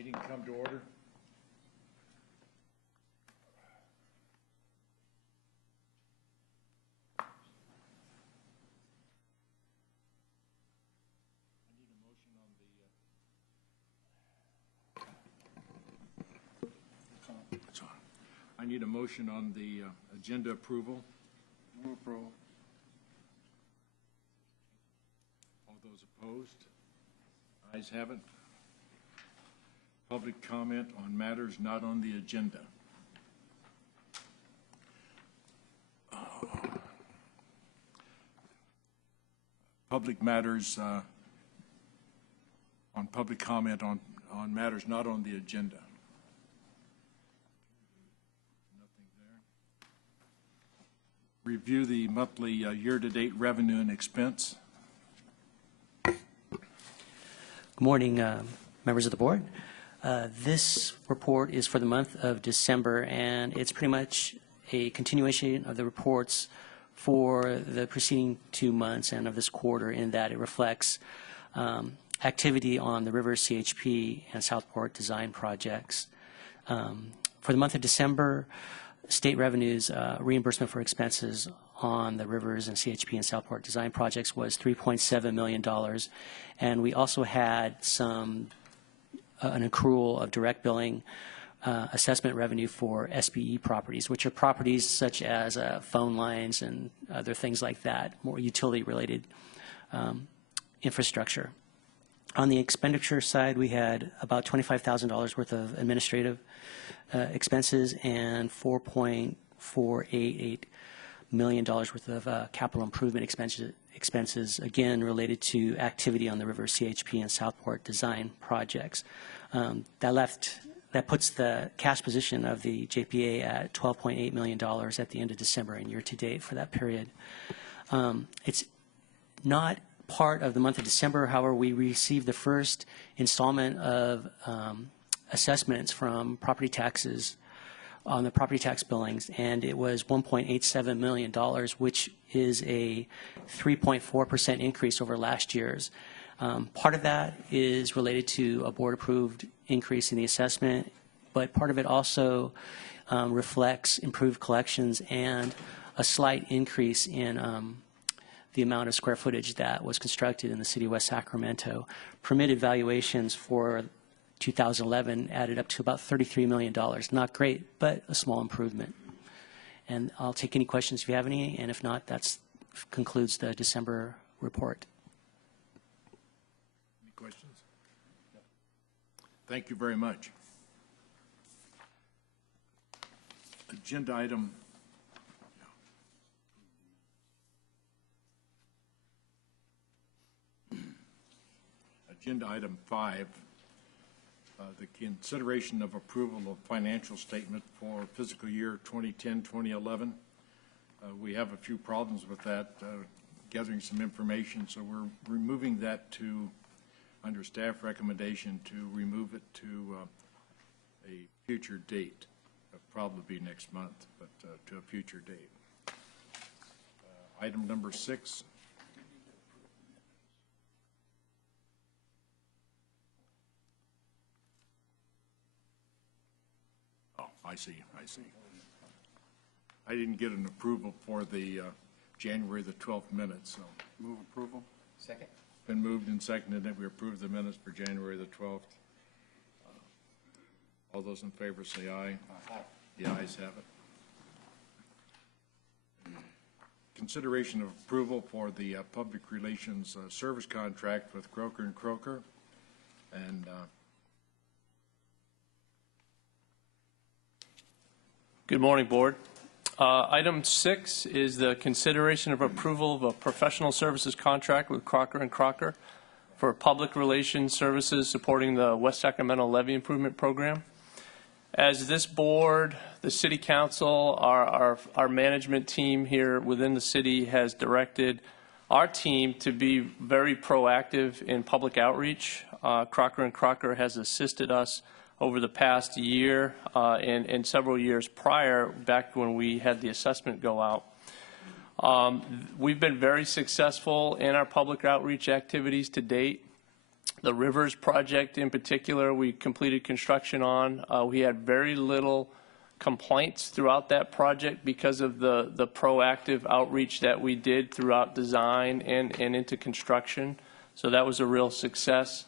Meeting come to order. I need a motion on the agenda approval. Move approval. All those opposed? Ayes have it. Public comment on matters not on the agenda. Public matters on public comment on matters not on the agenda. Nothing there. Review the monthly year-to-date revenue and expense. Good morning, members of the board. This report is for the month of December, and it's pretty much a continuation of the reports for the preceding 2 months and of this quarter, in that it reflects activity on the River CHP and Southport design projects. For the month of December, state revenues reimbursement for expenses on the rivers and CHP and Southport design projects was $3.7 million, and we also had an accrual of direct billing assessment revenue for SBE properties, which are properties such as phone lines and other things like that, more utility-related infrastructure. On the expenditure side, we had about $25,000 worth of administrative expenses and $4.488 million worth of capital improvement expenses, again related to activity on the River CHP and Southport design projects. That puts the cash position of the JPA at $12.8 million at the end of December and year to date for that period. It's not part of the month of December. However, we received the first installment of assessments from property taxes on the property tax billings, and it was $1.87 million, which is a 3.4% increase over last year's. Part of that is related to a board-approved increase in the assessment, but part of it also reflects improved collections and a slight increase in the amount of square footage that was constructed in the city of West Sacramento. Permitted valuations for 2011 added up to about $33 million. Not great, but a small improvement. And I'll take any questions if you have any, and if not, that concludes the December report. Any questions? No. Thank you very much. Agenda item. Agenda item 5. The consideration of approval of financial statement for fiscal year 2010-2011. We have a few problems with that, gathering some information, so we're removing that to, under staff recommendation, to remove it to a future date. It'll probably be next month, but to a future date. Item number 6. I see. I didn't get an approval for the January the 12th minutes, so move approval. Second. Been moved and seconded that we approve the minutes for January the 12th. All those in favor say aye. Aye. The ayes have it. Consideration of approval for the public relations service contract with Croker & Croker, and Good morning, Board. Item 6 is the consideration of approval of a professional services contract with Croker & Croker for public relations services supporting the West Sacramento Levee Improvement Program. As this board, the City Council, our management team here within the city has directed our team to be very proactive in public outreach. Croker & Croker has assisted us over the past year and several years prior, back when we had the assessment go out. We've been very successful in our public outreach activities to date. The Rivers project in particular, we completed construction on. We had very little complaints throughout that project because of the proactive outreach that we did throughout design and into construction. So that was a real success.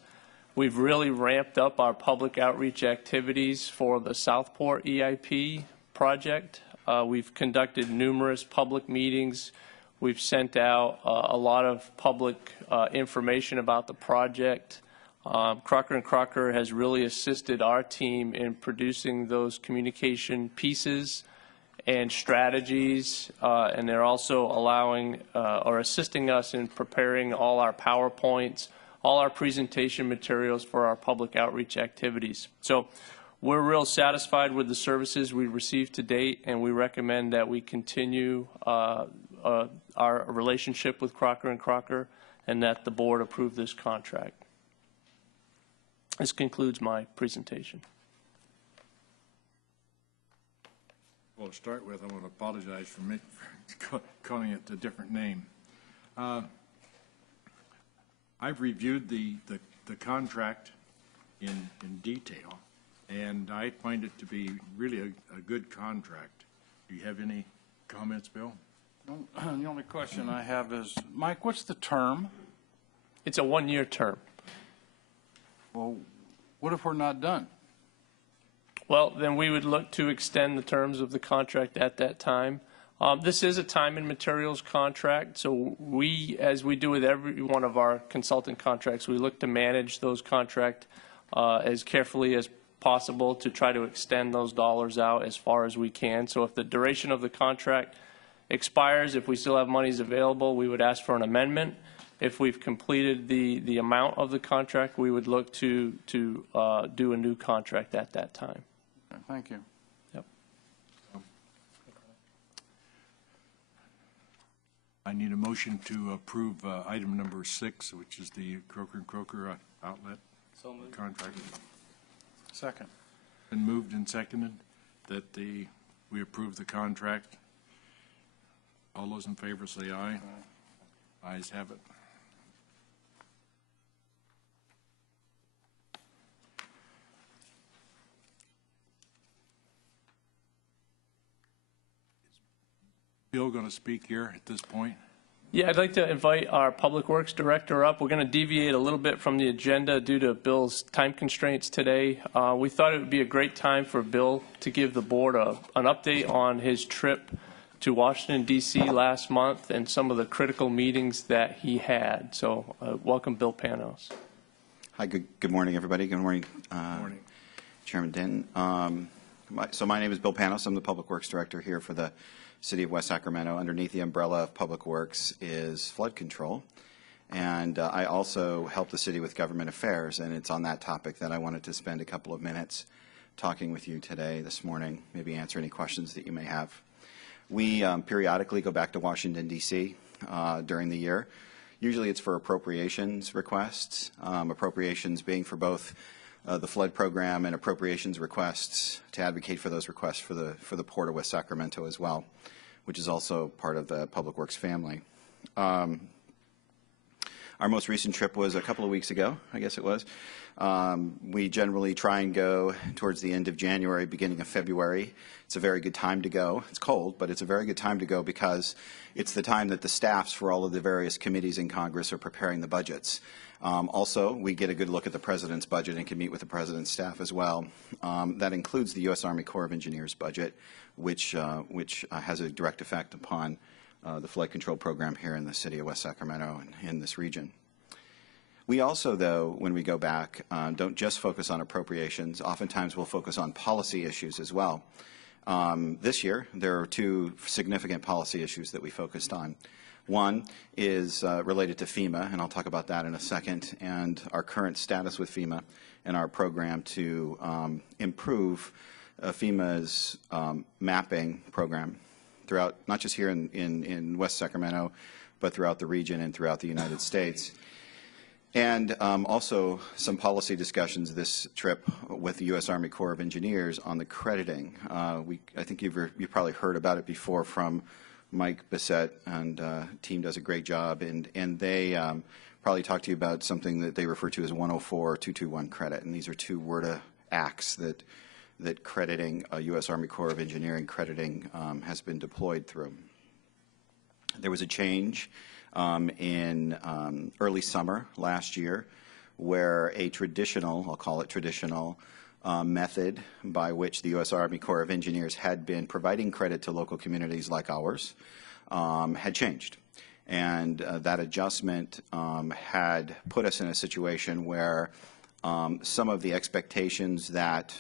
We've really ramped up our public outreach activities for the Southport EIP project. We've conducted numerous public meetings. We've sent out a lot of public information about the project. Crocker & Crocker has really assisted our team in producing those communication pieces and strategies, and they're also allowing or assisting us in preparing all our PowerPoints, all our presentation materials for our public outreach activities. So we're real satisfied with the services we received to date, and we recommend that we continue our relationship with Crocker & Crocker and that the board approve this contract. This concludes my presentation. Well, to start with, I want to apologize for calling it a different name. I've reviewed the contract in detail, and I find it to be really a good contract. Do you have any comments, Bill? The only question I have is, Mike, what's the term? It's a one-year term. Well, what if we're not done? Well, then we would look to extend the terms of the contract at that time. This is a time and materials contract, so we, as we do with every one of our consultant contracts, we look to manage those contracts as carefully as possible to try to extend those dollars out as far as we can. So if the duration of the contract expires, if we still have monies available, we would ask for an amendment. If we've completed the amount of the contract, we would look to do a new contract at that time. Okay, thank you. Yep. I need a motion to approve item number 6, which is the Crocker & Crocker outlet contract. Second. Been moved and seconded that we approve the contract. All those in favor say aye. Aye. Ayes have it. Bill going to speak here at this point? Yeah, I'd like to invite our Public Works Director up. We're going to deviate a little bit from the agenda due to Bill's time constraints today. We thought it would be a great time for Bill to give the board an update on his trip to Washington, D.C. last month and some of the critical meetings that he had. So welcome, Bill Panos. Hi, good morning, everybody. Good morning, Morning. Chairman Denton. So my name is Bill Panos. I'm the Public Works Director here for the City of West Sacramento. Underneath the umbrella of Public Works is flood control. And I also help the city with government affairs, and it's on that topic that I wanted to spend a couple of minutes talking with you today, this morning, maybe answer any questions that you may have. We periodically go back to Washington, D.C. During the year. Usually it's for appropriations requests, appropriations being for both the flood program and appropriations requests to advocate for those requests for the Port of West Sacramento as well, which is also part of the Public Works family. Our most recent trip was a couple of weeks ago, I guess it was. We generally try and go towards the end of January, beginning of February. It's a very good time to go. It's cold, but it's a very good time to go because it's the time that the staffs for all of the various committees in Congress are preparing the budgets. Also, we get a good look at the President's budget and can meet with the President's staff as well. That includes the U.S. Army Corps of Engineers budget, which has a direct effect upon the flood control program here in the city of West Sacramento and in this region. We also, though, when we go back, don't just focus on appropriations. Oftentimes we'll focus on policy issues as well. This year, there are two significant policy issues that we focused on. One is related to FEMA, and I'll talk about that in a second, and our current status with FEMA and our program to improve FEMA's mapping program throughout, not just here in West Sacramento, but throughout the region and throughout the United States. And also some policy discussions this trip with the U.S. Army Corps of Engineers on the crediting. I think you've probably heard about it before from Mike Bissett, and team does a great job, and they probably talk to you about something that they refer to as 104-221 credit, and these are two WRDA acts that crediting U.S. Army Corps of Engineering crediting has been deployed through. There was a change in early summer last year where a traditional, I'll call it traditional, method by which the U.S. Army Corps of Engineers had been providing credit to local communities like ours had changed. And that adjustment had put us in a situation where some of the expectations that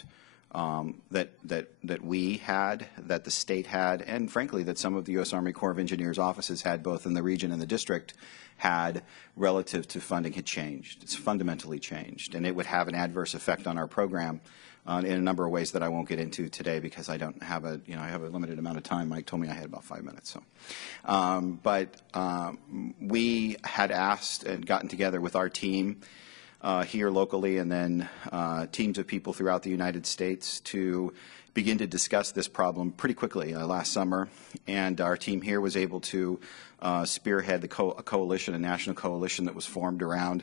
we had, that the state had, and frankly that some of the U.S. Army Corps of Engineers offices had, both in the region and the district, had relative to funding had changed. It's fundamentally changed, and it would have an adverse effect on our program in a number of ways that I won't get into today because I don't have a, I have a limited amount of time. Mike told me I had about 5 minutes. So, we had asked and gotten together with our team here locally and then teams of people throughout the United States to begin to discuss this problem pretty quickly last summer. And our team here was able to spearhead a coalition, a national coalition that was formed around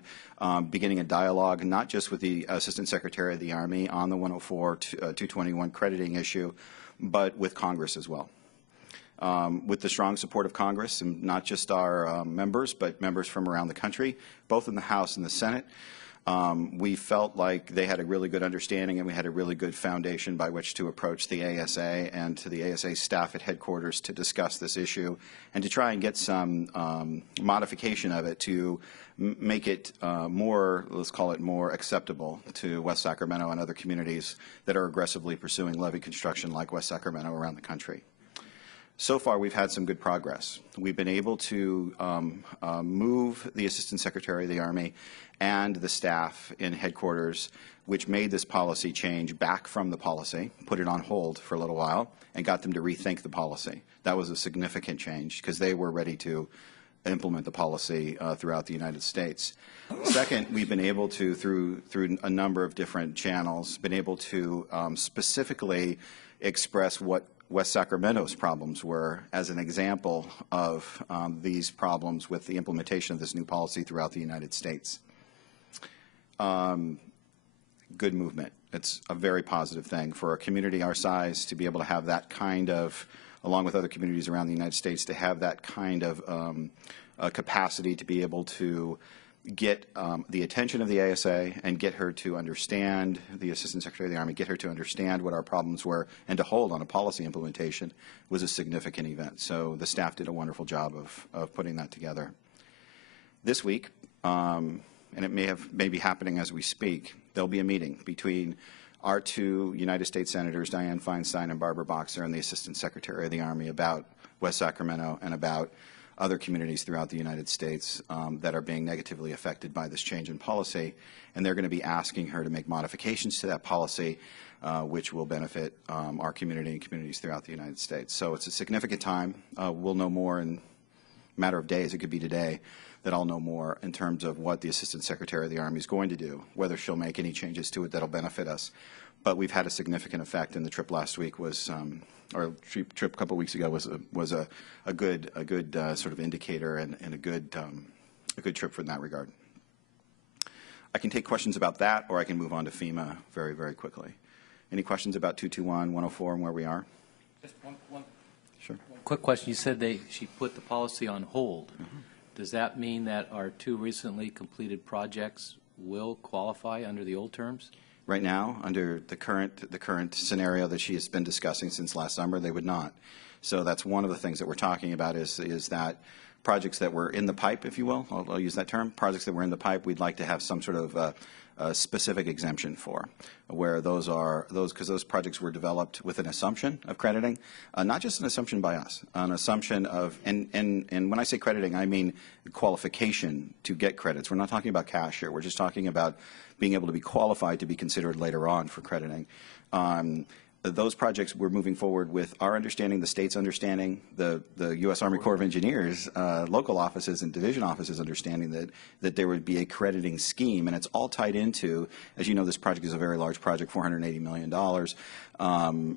beginning a dialogue, not just with the Assistant Secretary of the Army on the 104-221 crediting issue, but with Congress as well. With the strong support of Congress, and not just our members, but members from around the country, both in the House and the Senate, we felt like they had a really good understanding and we had a really good foundation by which to approach the ASA and to the ASA staff at headquarters to discuss this issue and to try and get some modification of it to make it more, let's call it more acceptable to West Sacramento and other communities that are aggressively pursuing levee construction like West Sacramento around the country. So far, we've had some good progress. We've been able to move the Assistant Secretary of the Army and the staff in headquarters, which made this policy change back from the policy, put it on hold for a little while, and got them to rethink the policy. That was a significant change because they were ready to implement the policy throughout the United States. Second, we've been able to, through a number of different channels, been able to specifically express what West Sacramento's problems were as an example of these problems with the implementation of this new policy throughout the United States. Good movement. It's a very positive thing for a community our size to be able to have that kind of, along with other communities around the United States, to have that kind of capacity to be able to get the attention of the ASA and get her to understand, the Assistant Secretary of the Army, get her to understand what our problems were and to hold on a policy implementation was a significant event. So the staff did a wonderful job of putting that together. This week, and it may be happening as we speak, there'll be a meeting between our two United States Senators, Dianne Feinstein and Barbara Boxer, and the Assistant Secretary of the Army about West Sacramento and about other communities throughout the United States that are being negatively affected by this change in policy. And they're going to be asking her to make modifications to that policy, which will benefit our community and communities throughout the United States. So it's a significant time. We'll know more in a matter of days. It could be today that I'll know more in terms of what the Assistant Secretary of the Army is going to do, whether she'll make any changes to it that'll benefit us. But we've had a significant effect, and the trip last week was, or trip a couple weeks ago was a good sort of indicator and a good trip in that regard. I can take questions about that, or I can move on to FEMA very, very quickly. Any questions about 221, 104, and where we are? Just one Sure. quick question. You said she put the policy on hold. Mm-hmm. Does that mean that our two recently completed projects will qualify under the old terms? Right now, under the current scenario that she has been discussing since last summer, they would not. So that's one of the things that we're talking about is that projects that were in the pipe, if you will, I'll use that term, projects that were in the pipe, we'd like to have some sort of a specific exemption for, where because those projects were developed with an assumption of crediting, not just an assumption by us, an assumption of, and when I say crediting, I mean qualification to get credits. We're not talking about cash here. We're just talking about being able to be qualified to be considered later on for crediting. those projects we're moving forward with our understanding, the state's understanding, the U.S. Army Corps of Engineers, local offices and division offices understanding that there would be a crediting scheme, and it's all tied into, as you know, this project is a very large project, $480 million,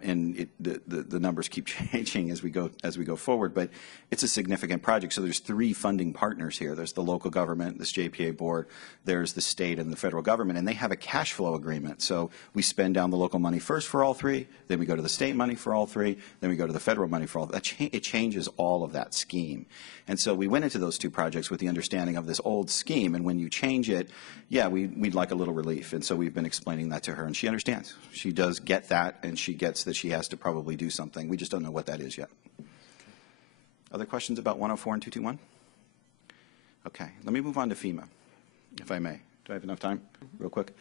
and the numbers keep changing as we go forward, but it's a significant project. So there's 3 funding partners here. There's the local government, this JPA board, there's the state and the federal government, and they have a cash flow agreement. So we spend down the local money first for all 3, then we go to the state money for all 3, then we go to the federal money for all. It changes all of that scheme. And so we went into those 2 projects with the understanding of this old scheme, and when you change it, yeah, we'd like a little relief. And so we've been explaining that to her, and she understands. She does get that, and she gets that she has to probably do something. We just don't know what that is yet. Other questions about 104 and 221? Okay, let me move on to FEMA, if I may. Do I have enough time? Real quick.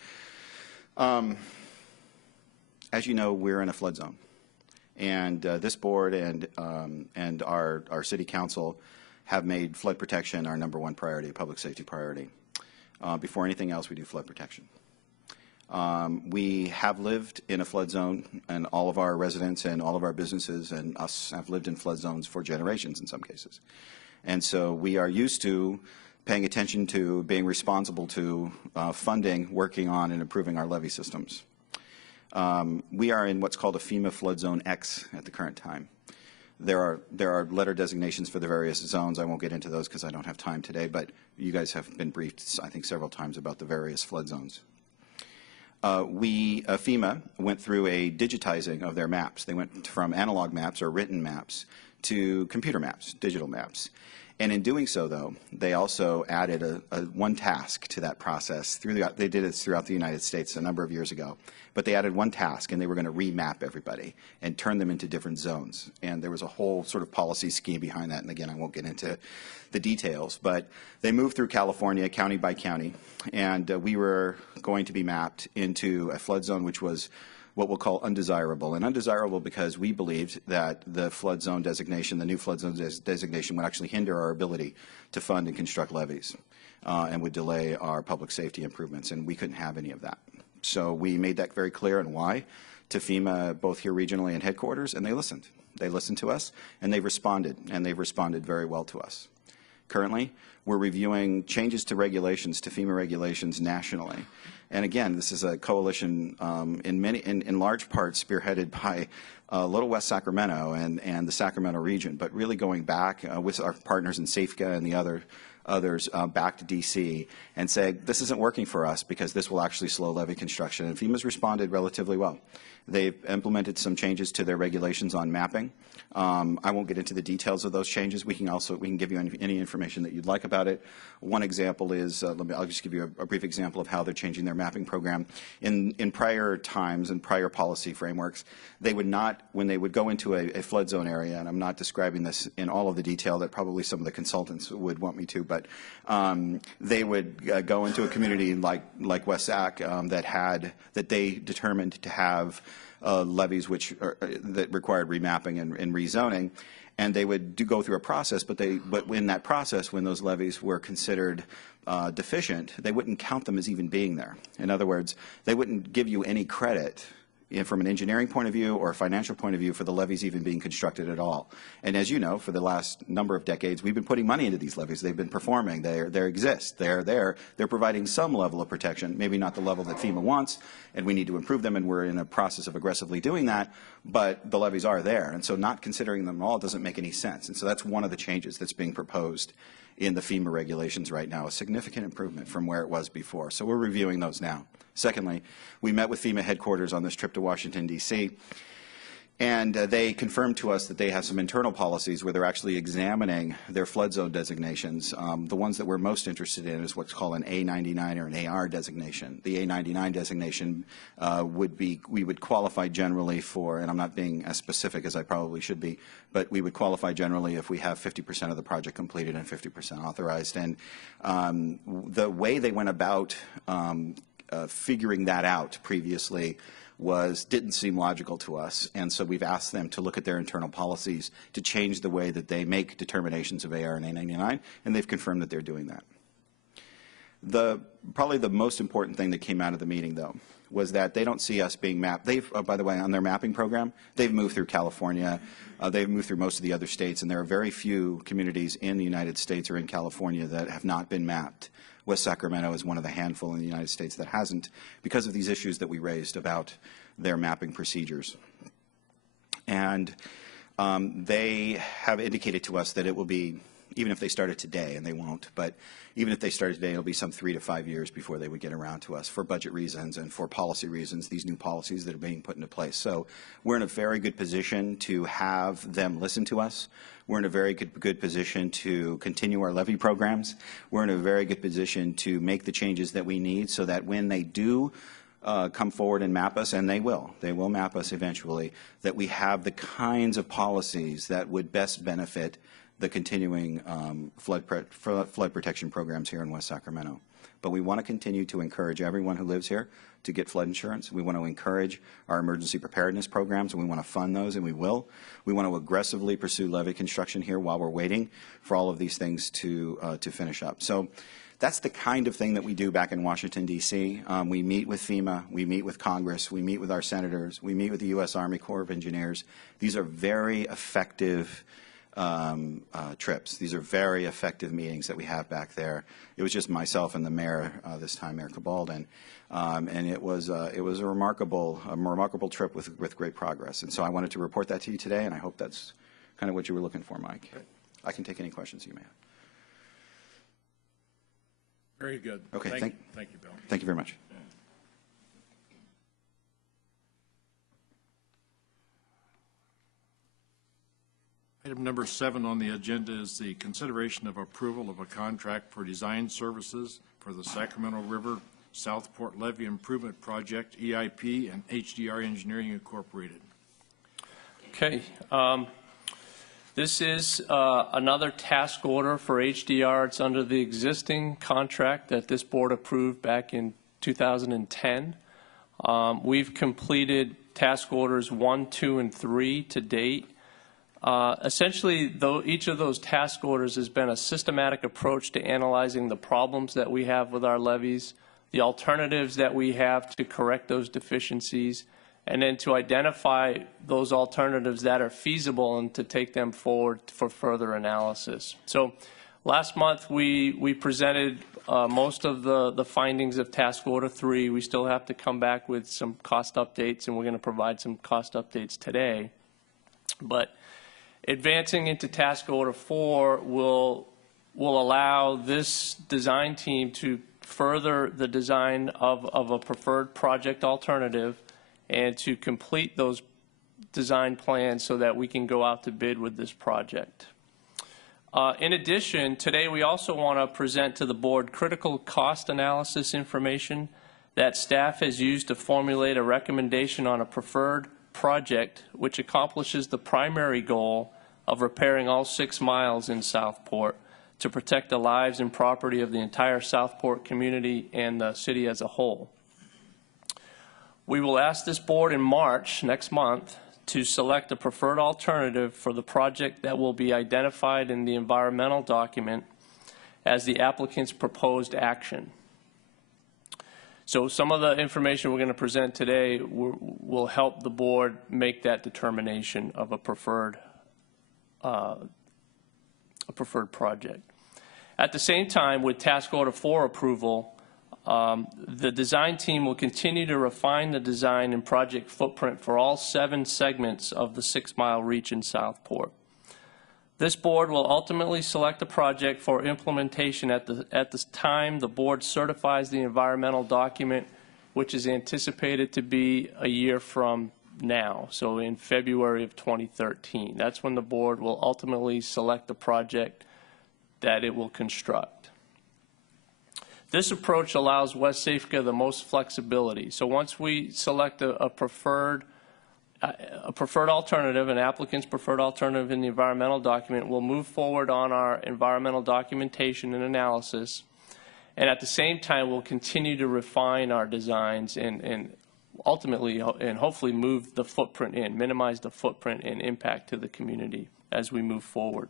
As you know, we're in a flood zone. And this board and our city council have made flood protection our #1 priority, public safety priority. Before anything else, we do flood protection. We have lived in a flood zone, and all of our residents and all of our businesses and us have lived in flood zones for generations in some cases. And so we are used to paying attention to, being responsible to funding, working on, and improving our levee systems. We are in what's called a FEMA Flood Zone X at the current time. There are letter designations for the various zones. I won't get into those because I don't have time today, but you guys have been briefed, I think, several times about the various flood zones. FEMA went through a digitizing of their maps. They went from analog maps or written maps to computer maps, digital maps. And in doing so, though, they also added one task to that process. They did it throughout the United States a number of years ago. But they added one task, and they were going to remap everybody and turn them into different zones. And there was a whole sort of policy scheme behind that. And again, I won't get into the details. But they moved through California, county by county, and we were going to be mapped into a flood zone which was what we'll call undesirable. And undesirable because we believed that the flood zone designation, the new flood zone designation, would actually hinder our ability to fund and construct levees and would delay our public safety improvements. And we couldn't have any of that. So we made that very clear, and why, to FEMA, both here regionally and headquarters, and they listened. They listened to us, and they've responded very well to us. Currently, we're reviewing changes to regulations, to FEMA regulations nationally. And again, this is a coalition in large part spearheaded by Little West Sacramento and the Sacramento region, but really going back with our partners in SAFCA and the others back to D.C. and say, this isn't working for us because this will actually slow levee construction. And FEMA's responded relatively well. They've implemented some changes to their regulations on mapping. I won't get into the details of those changes. We can give you any information that you'd like about it. One example is, I'll just give you a brief example of how they're changing their mapping program. In prior times and prior policy frameworks, they would not, when they would go into a flood zone area, and I'm not describing this in all of the detail that probably some of the consultants would want me to, but they would go into a community like West Sac that they determined to have levees that required remapping and rezoning, and they would go through a process, but in that process, when those levees were considered deficient, they wouldn't count them as even being there. In other words, they wouldn't give you any credit from an engineering point of view or a financial point of view for the levees even being constructed at all. And as you know, for the last number of decades, we've been putting money into these levees. They've been performing. They exist. They're there. They're providing some level of protection, maybe not the level that FEMA wants, and we need to improve them, and we're in a process of aggressively doing that, but the levees are there. And so not considering them all doesn't make any sense. And so that's one of the changes that's being proposed in the FEMA regulations right now, a significant improvement from where it was before. So we're reviewing those now. Secondly, we met with FEMA headquarters on this trip to Washington, D.C., and they confirmed to us that they have some internal policies where they're actually examining their flood zone designations. The ones that we're most interested in is what's called an A99 or an AR designation. The A99 designation we would qualify generally for, and I'm not being as specific as I probably should be, but we would qualify generally if we have 50% of the project completed and 50% authorized. And the way they went about figuring that out previously didn't seem logical to us, and so we've asked them to look at their internal policies to change the way that they make determinations of AR and A99, and they've confirmed that they're doing that. Probably the most important thing that came out of the meeting, though, was that they don't see us being mapped. They've, by the way, on their mapping program, they've moved through California. They've moved through most of the other states, and there are very few communities in the United States or in California that have not been mapped. West Sacramento is one of the handful in the United States that hasn't, because of these issues that we raised about their mapping procedures. And they have indicated to us that it will be, even if they started today, and they won't, but even if they started today, it'll be some 3 to 5 years before they would get around to us for budget reasons and for policy reasons, these new policies that are being put into place. So we're in a very good position to have them listen to us. We're in a very good position to continue our levy programs. We're in a very good position to make the changes that we need so that when they do come forward and map us, and they will map us eventually, that we have the kinds of policies that would best benefit the continuing flood protection programs here in West Sacramento. But we want to continue to encourage everyone who lives here to get flood insurance. We want to encourage our emergency preparedness programs, and we want to fund those, and we will. We want to aggressively pursue levee construction here while we're waiting for all of these things to finish up. So that's the kind of thing that we do back in Washington, D.C. We meet with FEMA, we meet with Congress, we meet with our senators, we meet with the U.S. Army Corps of Engineers. These are very effective trips. These are very effective meetings that we have back there. It was just myself and the mayor this time, Mayor Cabaldon, and it was a remarkable trip with great progress. And so I wanted to report that to you today, and I hope that's kind of what you were looking for, Mike. Great. I can take any questions you may have. Very good. Okay. Thank you, Bill. Thank you very much. Item number 7 on the agenda is the consideration of approval of a contract for design services for the Sacramento River Southport Levee Improvement Project, EIP, and HDR Engineering Incorporated. Okay. This is another task order for HDR. It's under the existing contract that this board approved back in 2010. We've completed task orders 1, 2, and 3 to date. Essentially, though, each of those task orders has been a systematic approach to analyzing the problems that we have with our levees, the alternatives that we have to correct those deficiencies, and then to identify those alternatives that are feasible and to take them forward for further analysis. So last month we presented most of the findings of task order 3. We still have to come back with some cost updates, and we're going to provide some cost updates today. But advancing into task order 4 will allow this design team to further the design of a preferred project alternative and to complete those design plans so that we can go out to bid with this project. In addition, today we also want to present to the board critical cost analysis information that staff has used to formulate a recommendation on a preferred project which accomplishes the primary goal of repairing all 6 miles in Southport to protect the lives and property of the entire Southport community and the city as a whole. We will ask this board in March, next month, to select a preferred alternative for the project that will be identified in the environmental document as the applicant's proposed action. So some of the information we're going to present today will help the board make that determination of a preferred project. At the same time, with task order 4 approval, the design team will continue to refine the design and project footprint for all 7 segments of the 6-mile reach in Southport. This board will ultimately select a project for implementation at the time the board certifies the environmental document, which is anticipated to be a year from now, so in February of 2013. That's when the board will ultimately select the project that it will construct. This approach allows WSAFCA the most flexibility. So once we select a preferred alternative, an applicant's preferred alternative in the environmental document, we'll move forward on our environmental documentation and analysis, and at the same time we'll continue to refine our designs and ultimately and hopefully move the footprint in, minimize the footprint and impact to the community as we move forward.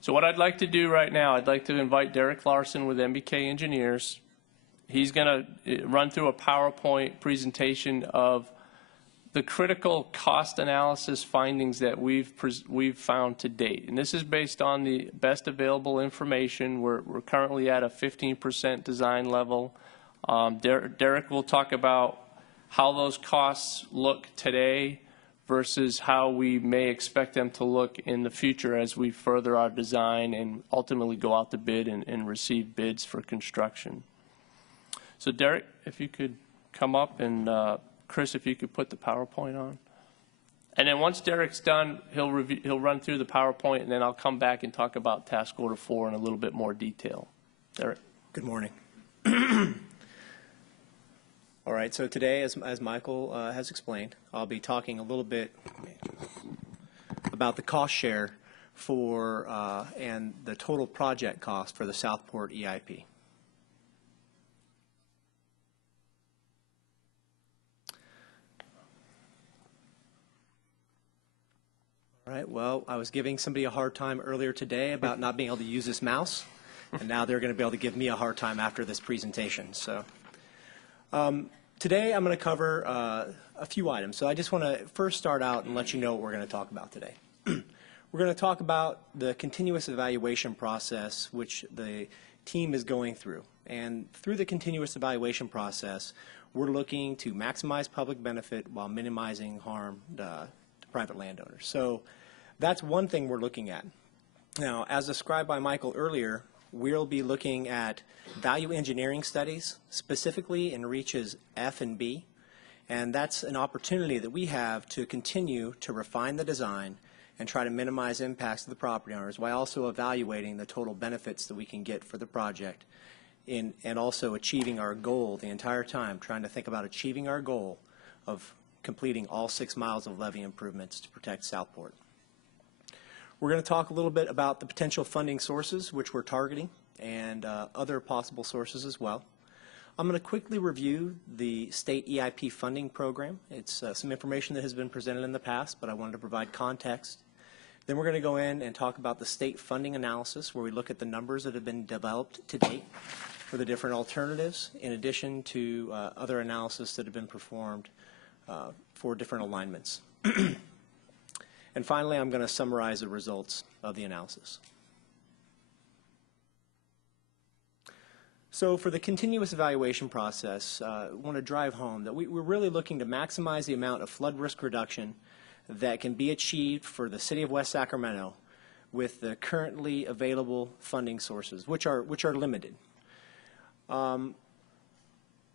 So what I'd like to do right now, I'd like to invite Derek Larson with MBK Engineers He's going to run through a PowerPoint presentation of the critical cost analysis findings that we've found to date. And this is based on the best available information. We're currently at a 15% design level. Derek will talk about how those costs look today versus how we may expect them to look in the future as we further our design and ultimately go out to bid and receive bids for construction. So Derek, if you could come up, and Chris, if you could put the PowerPoint on. And then once Derek's done, he'll run through the PowerPoint, and then I'll come back and talk about task order 4 in a little bit more detail. Derek. Good morning. All right, so today, as Michael has explained, I'll be talking a little bit about the cost share for and the total project cost for the Southport EIP. All right, well, I was giving somebody a hard time earlier today about not being able to use this mouse, and now they're going to be able to give me a hard time after this presentation. So today I'm going to cover a few items. So I just want to first start out and let you know what we're going to talk about today. We're going to talk about the continuous evaluation process which the team is going through. And through the continuous evaluation process, we're looking to maximize public benefit while minimizing harm to private landowners. So that's one thing we're looking at. Now, as described by Michael earlier, we'll be looking at value engineering studies, specifically in reaches F and B, and that's an opportunity that we have to continue to refine the design and try to minimize impacts to the property owners while also evaluating the total benefits that we can get for the project and also achieving our goal the entire time, trying to think about achieving our goal of completing all 6 miles of levee improvements to protect Southport. We're going to talk a little bit about the potential funding sources which we're targeting and other possible sources as well. I'm going to quickly review the state EIP funding program. It's some information that has been presented in the past, but I wanted to provide context. Then we're going to go in and talk about the state funding analysis, where we look at the numbers that have been developed to date for the different alternatives, in addition to other analysis that have been performed for different alignments. And finally, I'm going to summarize the results of the analysis. So for the continuous evaluation process, I want to drive home that we're really looking to maximize the amount of flood risk reduction that can be achieved for the city of West Sacramento with the currently available funding sources, which are limited. We're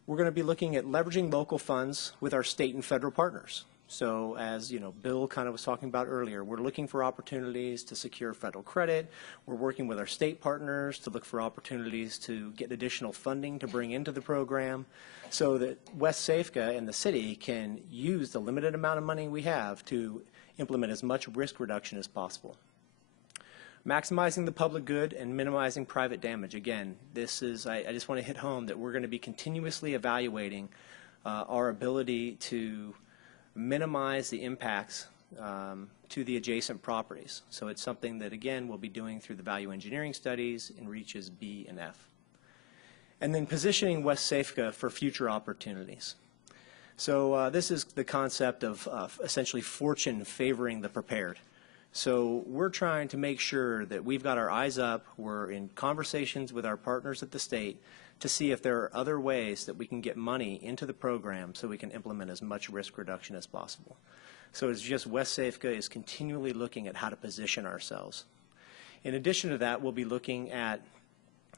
going to be looking at leveraging local funds with our state and federal partners. So as you know, Bill kind of was talking about earlier, we're looking for opportunities to secure federal credit. We're working with our state partners to look for opportunities to get additional funding to bring into the program so that WSAFCA and the city can use the limited amount of money we have to implement as much risk reduction as possible. Maximizing the public good and minimizing private damage. Again, this is, I just want to hit home that we're going to be continuously evaluating our ability to minimize the impacts to the adjacent properties. So it's something that, again, we'll be doing through the value engineering studies in reaches B and F. And then positioning WSAFCA for future opportunities. So this is the concept of essentially fortune favoring the prepared. So we're trying to make sure that we've got our eyes up, we're in conversations with our partners at the state to see if there are other ways that we can get money into the program so we can implement as much risk reduction as possible. So it's just WSAFCA is continually looking at how to position ourselves. In addition to that, we'll be looking at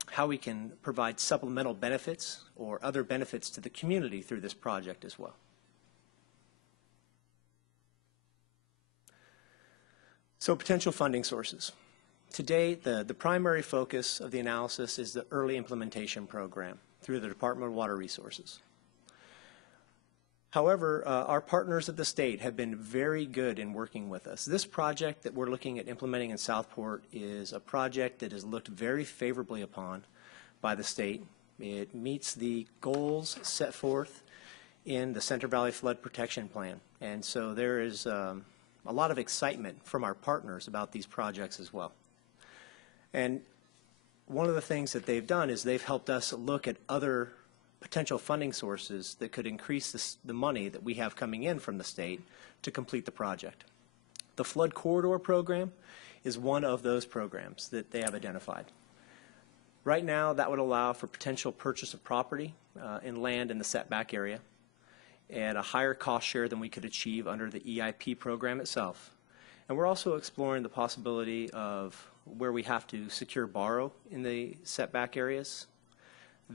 how we can provide supplemental benefits or other benefits to the community through this project as well. So potential funding sources. Today, the primary focus of the analysis is the early implementation program through the Department of Water Resources. However, our partners at the state have been very good in working with us. This project that we're looking at implementing in Southport is a project that is looked very favorably upon by the state. It meets the goals set forth in the Center Valley Flood Protection Plan. And so there is a lot of excitement from our partners about these projects as well. And one of the things that they've done is they've helped us look at other potential funding sources that could increase the money that we have coming in from the state to complete the project. The Flood Corridor Program is one of those programs that they have identified. Right now, that would allow for potential purchase of property and land in the setback area at a higher cost share than we could achieve under the EIP program itself. And we're also exploring the possibility of where we have to secure borrow in the setback areas,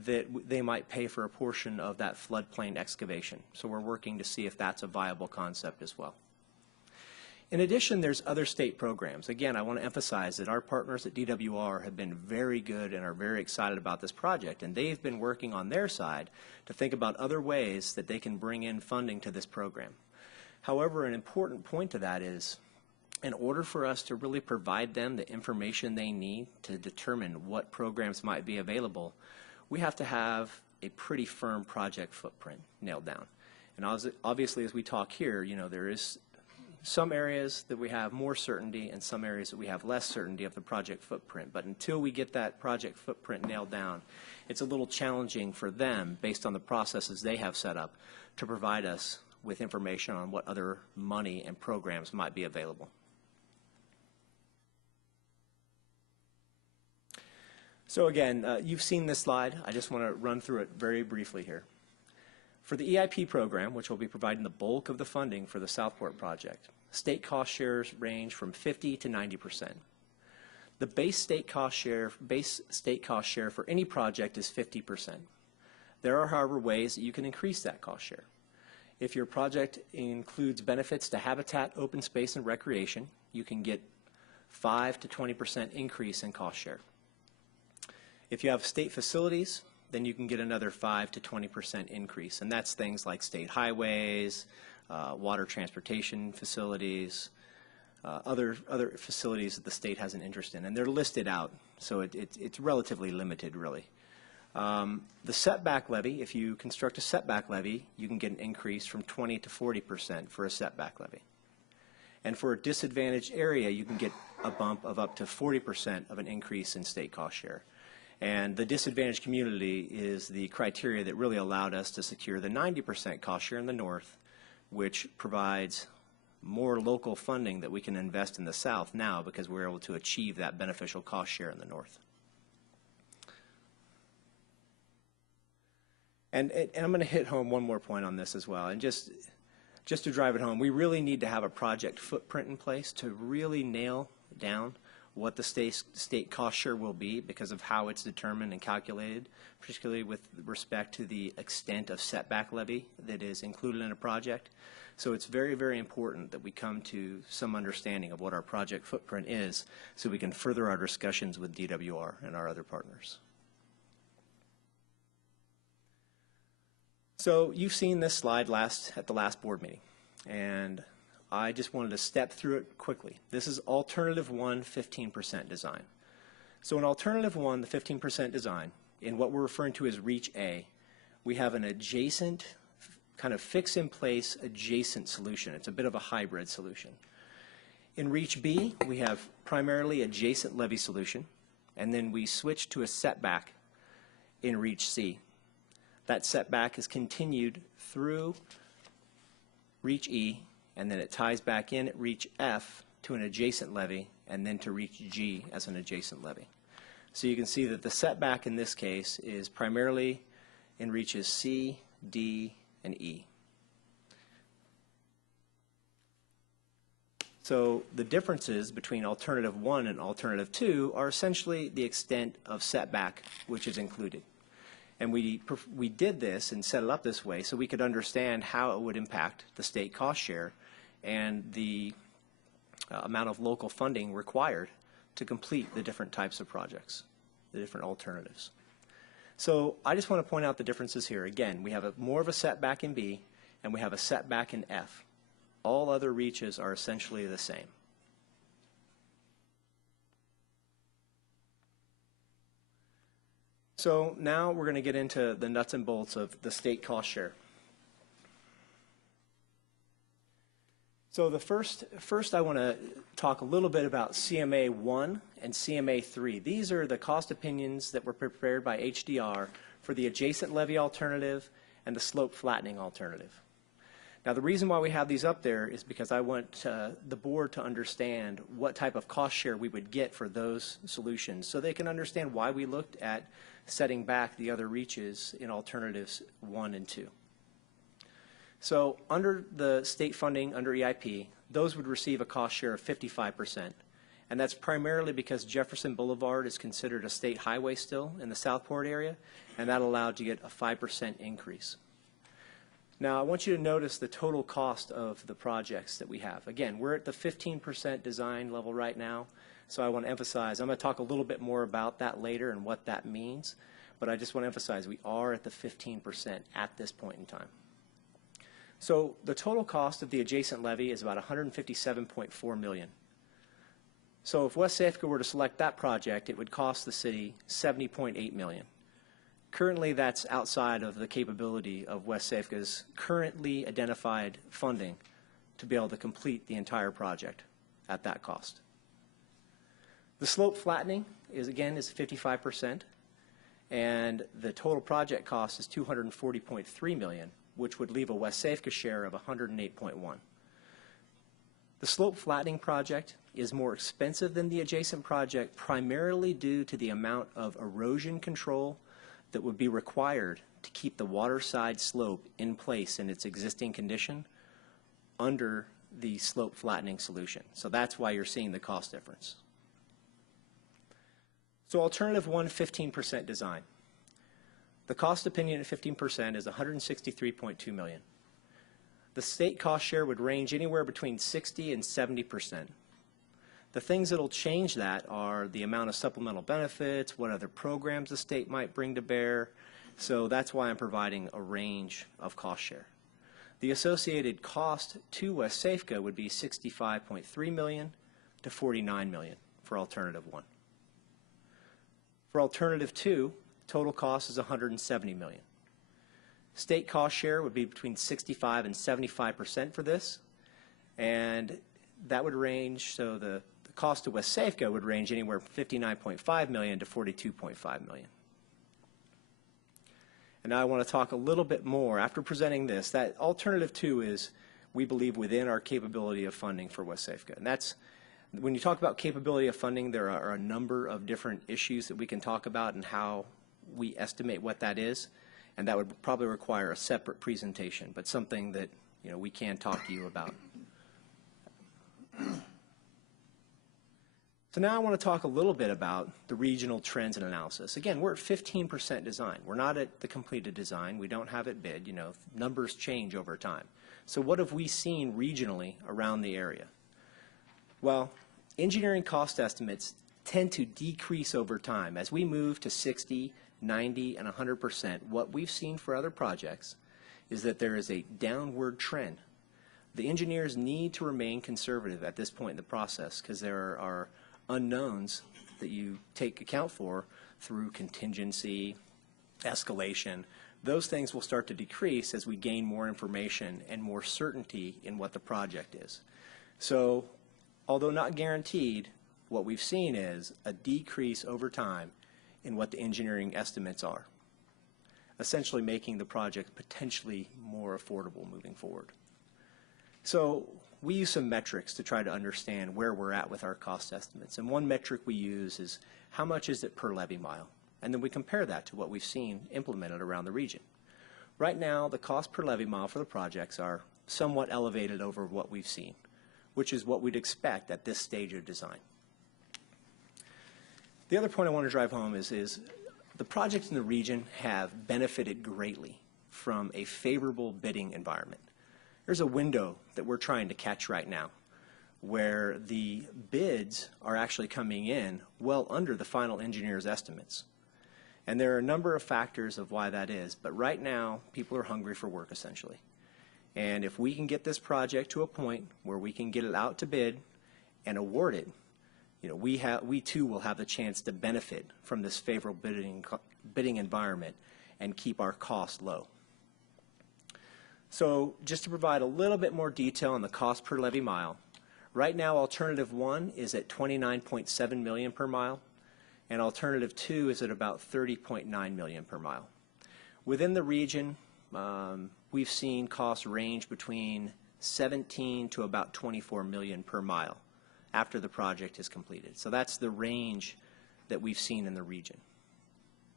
that they might pay for a portion of that floodplain excavation. So we're working to see if that's a viable concept as well. In addition, there's other state programs. Again, I want to emphasize that our partners at DWR have been very good and are very excited about this project, and they've been working on their side to think about other ways that they can bring in funding to this program. However, an important point to that is, in order for us to really provide them the information they need to determine what programs might be available, we have to have a pretty firm project footprint nailed down. And obviously, as we talk here, you know, there is some areas that we have more certainty and some areas that we have less certainty of the project footprint. But until we get that project footprint nailed down, it's a little challenging for them, based on the processes they have set up, to provide us with information on what other money and programs might be available. So again, you've seen this slide. I just want to run through it very briefly here. For the EIP program, which will be providing the bulk of the funding for the Southport project, state cost shares range from 50 to 90%. The base state cost share for any project is 50%. There are, however, ways that you can increase that cost share. If your project includes benefits to habitat, open space, and recreation, you can get 5 to 20% increase in cost share. If you have state facilities, then you can get another 5 to 20% increase, and that's things like state highways, water transportation facilities, other facilities that the state has an interest in, and they're listed out, so it's relatively limited, really. The setback levy, if you construct a setback levy, you can get an increase from 20 to 40% for a setback levy. And for a disadvantaged area, you can get a bump of up to 40% of an increase in state cost share. And the disadvantaged community is the criteria that really allowed us to secure the 90% cost share in the north, which provides more local funding that we can invest in the south now because we're able to achieve that beneficial cost share in the north. And I'm going to hit home one more point on this as well. And just to drive it home, we really need to have a project footprint in place to really nail down what the state cost share will be because of how it's determined and calculated, particularly with respect to the extent of setback levy that is included in a project. So it's very, very important that we come to some understanding of what our project footprint is so we can further our discussions with DWR and our other partners. So you've seen this slide at the last board meeting, and I just wanted to step through it quickly. This is Alternative 1, 15% design. So in Alternative 1, the 15% design, in what we're referring to as Reach A, we have an adjacent, kind of fix-in-place adjacent solution. It's a bit of a hybrid solution. In Reach B, we have primarily adjacent levee solution, and then we switch to a setback in Reach C. That setback is continued through Reach E, and then it ties back in at Reach F to an adjacent levee, and then to Reach G as an adjacent levee. So you can see that the setback in this case is primarily in Reaches C, D, and E. So the differences between Alternative 1 and Alternative 2 are essentially the extent of setback which is included. And we did this and set it up this way so we could understand how it would impact the state cost share and the amount of local funding required to complete the different types of projects, the different alternatives. So I just want to point out the differences here. Again, we have more of a setback in B, and we have a setback in F. All other reaches are essentially the same. So now we're going to get into the nuts and bolts of the state cost share. So the first I want to talk a little bit about CMA 1 and CMA 3. These are the cost opinions that were prepared by HDR for the adjacent levee alternative and the slope flattening alternative. Now, the reason why we have these up there is because I want the board to understand what type of cost share we would get for those solutions, so they can understand why we looked at setting back the other reaches in alternatives 1 and 2. So under the state funding, under EIP, those would receive a cost share of 55%. And that's primarily because Jefferson Boulevard is considered a state highway still in the Southport area, and that allowed to get a 5% increase. Now, I want you to notice the total cost of the projects that we have. Again, we're at the 15% design level right now, so I want to emphasize, I'm going to talk a little bit more about that later and what that means, but I just want to emphasize we are at the 15% at this point in time. So the total cost of the adjacent levee is about $157.4 million. So if WSAFCA were to select that project, it would cost the city $70.8 million. Currently, that's outside of the capability of WSAFCA's currently identified funding to be able to complete the entire project at that cost. The slope flattening is 55%, and the total project cost is $240.3 million, which would leave a WSAFCA share of $108.1. The slope flattening project is more expensive than the adjacent project, primarily due to the amount of erosion control that would be required to keep the waterside slope in place in its existing condition under the slope flattening solution. So that's why you're seeing the cost difference. So alternative 1, 15% design. The cost opinion at 15% is $163.2 million. The state cost share would range anywhere between 60 and 70%. The things that will change that are the amount of supplemental benefits, what other programs the state might bring to bear. So that's why I'm providing a range of cost share. The associated cost to WSAFCA would be $65.3 million to $49 million for alternative 1. For alternative 2, total cost is $170 million. State cost share would be between 65 and 75% for this, and that would range, so the cost to WSAFCA would range anywhere from $59.5 million to $42.5 million. And now I want to talk a little bit more, after presenting this, that alternative 2 is, we believe, within our capability of funding for WSAFCA. And that's, when you talk about capability of funding, there are a number of different issues that we can talk about and how we estimate what that is. And that would probably require a separate presentation, but something that, you know, we can talk to you about. So now I want to talk a little bit about the regional trends and analysis. Again, we're at 15% design. We're not at the completed design. We don't have it bid. You know, numbers change over time. So what have we seen regionally around the area? Well, engineering cost estimates tend to decrease over time. As we move to 60, 90, and 100%, what we've seen for other projects is that there is a downward trend. The engineers need to remain conservative at this point in the process because there are unknowns that you take account for through contingency, escalation. Those things will start to decrease as we gain more information and more certainty in what the project is. So, although not guaranteed, what we've seen is a decrease over time in what the engineering estimates are, essentially making the project potentially more affordable moving forward. So we use some metrics to try to understand where we're at with our cost estimates. And one metric we use is how much is it per levee mile? And then we compare that to what we've seen implemented around the region. Right now, the cost per levee mile for the projects are somewhat elevated over what we've seen, which is what we'd expect at this stage of design. The other point I want to drive home is the projects in the region have benefited greatly from a favorable bidding environment. There's a window that we're trying to catch right now where the bids are actually coming in well under the final engineer's estimates. And there are a number of factors of why that is, but right now people are hungry for work essentially. And if we can get this project to a point where we can get it out to bid and award it, you know, we too will have the chance to benefit from this favorable bidding environment and keep our costs low. So just to provide a little bit more detail on the cost per levee mile, right now alternative 1 is at $29.7 million per mile, and alternative 2 is at about $30.9 million per mile. Within the region, we've seen costs range between 17 to about 24 million per mile after the project is completed. So that's the range that we've seen in the region.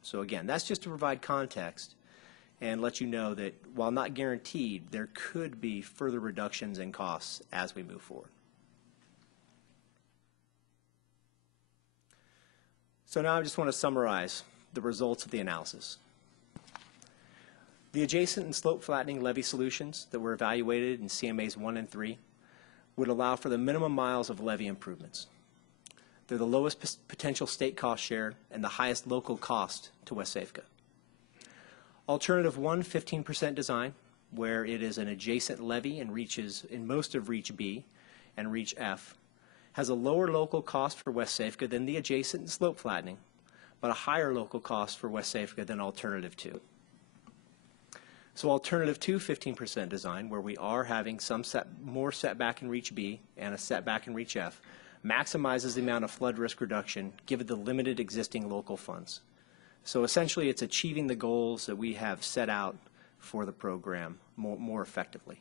So again, that's just to provide context and let you know that while not guaranteed, there could be further reductions in costs as we move forward. So now I just want to summarize the results of the analysis. The adjacent and slope flattening levee solutions that were evaluated in CMAs 1 and 3 would allow for the minimum miles of levee improvements. They're the lowest potential state cost share and the highest local cost to WSAFCA. Alternative 1, 15% design, where it is an adjacent levee and reaches in most of Reach B and Reach F, has a lower local cost for WSAFCA than the adjacent and slope flattening, but a higher local cost for WSAFCA than Alternative 2. So Alternative 2, 15% design, where we are having some more setback in Reach B and a setback in Reach F, maximizes the amount of flood risk reduction given the limited existing local funds. So essentially it's achieving the goals that we have set out for the program more effectively.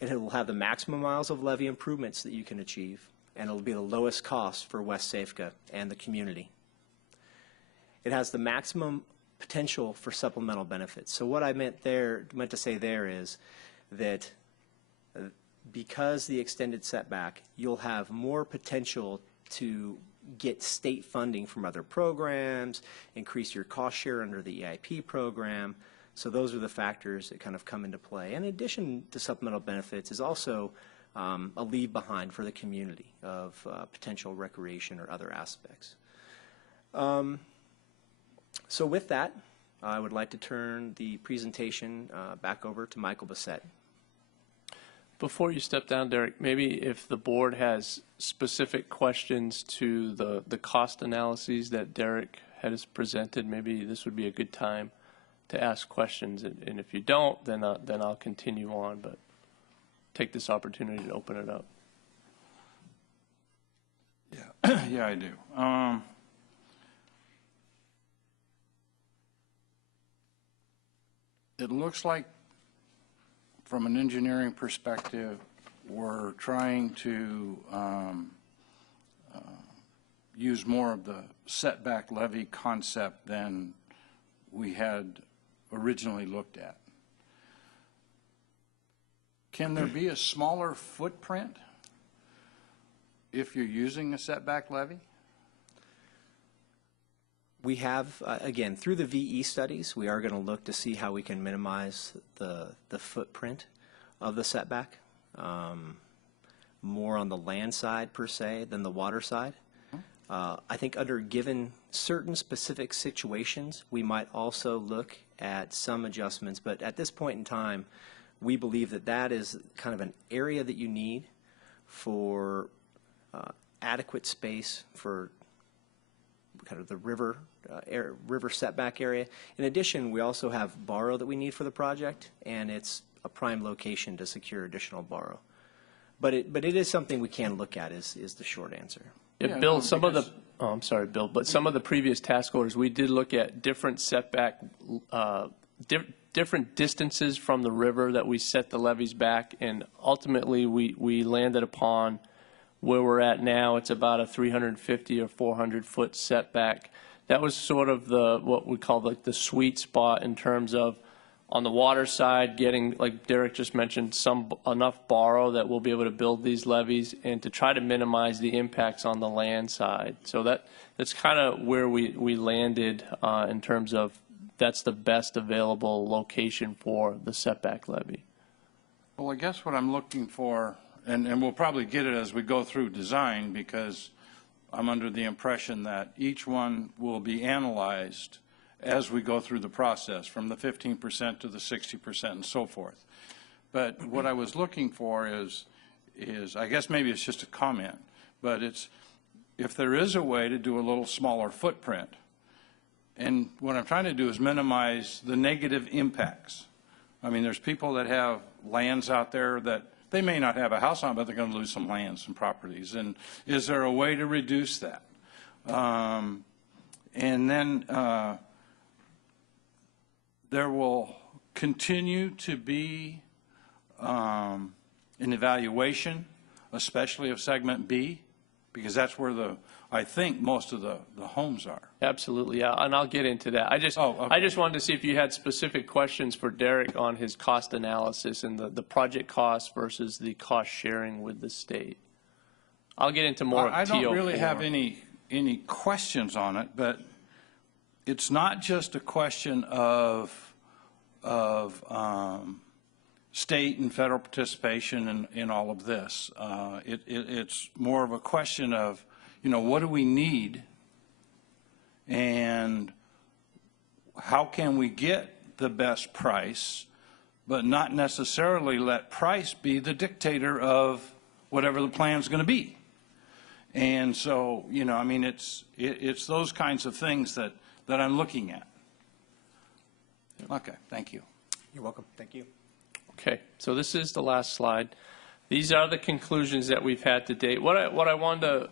It will have the maximum miles of levee improvements that you can achieve, and it will be the lowest cost for WSAFCA and the community. It has the maximum potential for supplemental benefits. So what I meant to say there is that because the extended setback, you'll have more potential to get state funding from other programs, increase your cost share under the EIP program. So those are the factors that kind of come into play. In addition to supplemental benefits is also a leave behind for the community of potential recreation or other aspects. So with that, I would like to turn the presentation back over to Michael Bissett. Before you step down, Derek, maybe if the board has specific questions to the cost analyses that Derek has presented, maybe this would be a good time to ask questions. And if you don't, then I'll continue on, but take this opportunity to open it up. Yeah, yeah, I do. It looks like, from an engineering perspective, we're trying to use more of the setback levee concept than we had originally looked at. Can there be a smaller footprint if you're using a setback levee? We have, again, through the VE studies, we are going to look to see how we can minimize the footprint of the setback, more on the land side per se than the water side. I think under given certain specific situations, we might also look at some adjustments, but at this point in time, we believe that that is kind of an area that you need for adequate space for kind of the river setback area. In addition, we also have borrow that we need for the project, and it's a prime location to secure additional borrow. But it is something we can look at is the short answer. Yeah, Bill, some of the, I'm sorry, Bill, but some of the previous task orders, we did look at different setback, different distances from the river that we set the levees back, and ultimately we landed upon where we're at now. It's about a 350 or 400 foot setback. That was sort of what we call like the sweet spot in terms of on the water side, getting, like Derek just mentioned, enough borrow that we'll be able to build these levees, and to try to minimize the impacts on the land side. So that's kind of where we landed in terms of that's the best available location for the setback levee. Well, I guess what I'm looking for, and we'll probably get it as we go through design, because I'm under the impression that each one will be analyzed as we go through the process, from the 15% to the 60% and so forth. But what I was looking for is I guess maybe it's just a comment, but it's if there is a way to do a little smaller footprint, and what I'm trying to do is minimize the negative impacts. I mean, there's people that have lands out there that they may not have a house on, but they're going to lose some lands and properties. And is there a way to reduce that? And then there will continue to be an evaluation, especially of segment B, because that's where I think most of the homes are. Absolutely, yeah, and I'll get into that. I just wanted to see if you had specific questions for Derek on his cost analysis and the project cost versus the cost sharing with the state. I'll get into more of TO4. I don't really have any questions on it, but it's not just a question of state and federal participation in all of this. It's more of a question of, what do we need and how can we get the best price, but not necessarily let price be the dictator of whatever the plan's going to be. And so, I mean, it's those kinds of things that I'm looking at. Okay, thank you. You're welcome. Thank you. Okay, so this is the last slide. These are the conclusions that we've had to date. What I wanted to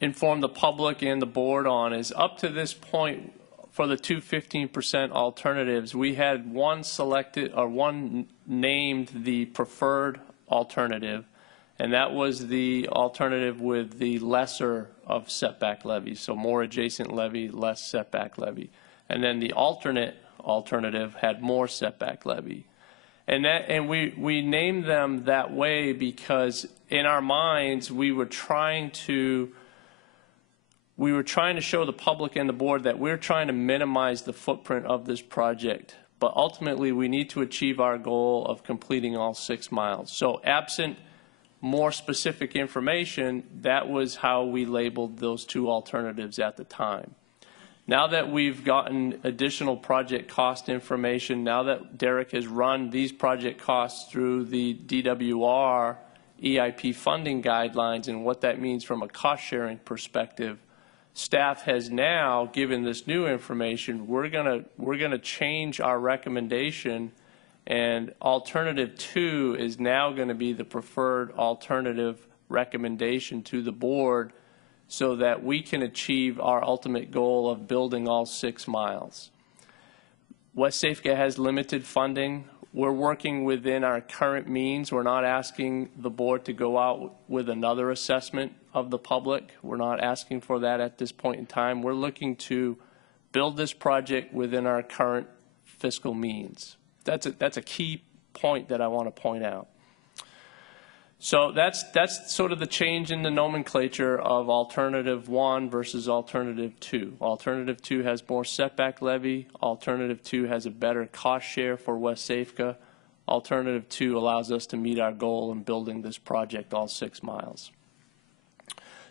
inform the public and the board on is up to this point for the two 15% alternatives, we had one selected or one named the preferred alternative, and that was the alternative with the lesser of setback levies, so more adjacent levy, less setback levy. And then the alternative had more setback levy. And we named them that way because in our minds we were trying to show the public and the board that we're trying to minimize the footprint of this project, but ultimately we need to achieve our goal of completing all 6 miles. So absent more specific information, that was how we labeled those two alternatives at the time. Now that we've gotten additional project cost information, now that Derek has run these project costs through the DWR EIP funding guidelines and what that means from a cost sharing perspective, staff has now, given this new information, we're gonna change our recommendation, and alternative 2 is now going to be the preferred alternative recommendation to the board so that we can achieve our ultimate goal of building all 6 miles. WSAFCA has limited funding. We're working within our current means. We're not asking the board to go out with another assessment of the public. We're not asking for that at this point in time. We're looking to build this project within our current fiscal means. That's a key point that I want to point out. So that's sort of the change in the nomenclature of alternative 1 versus alternative 2. Alternative 2 has more setback levy. Alternative 2 has a better cost share for WSAFCA. Alternative 2 allows us to meet our goal in building this project all 6 miles.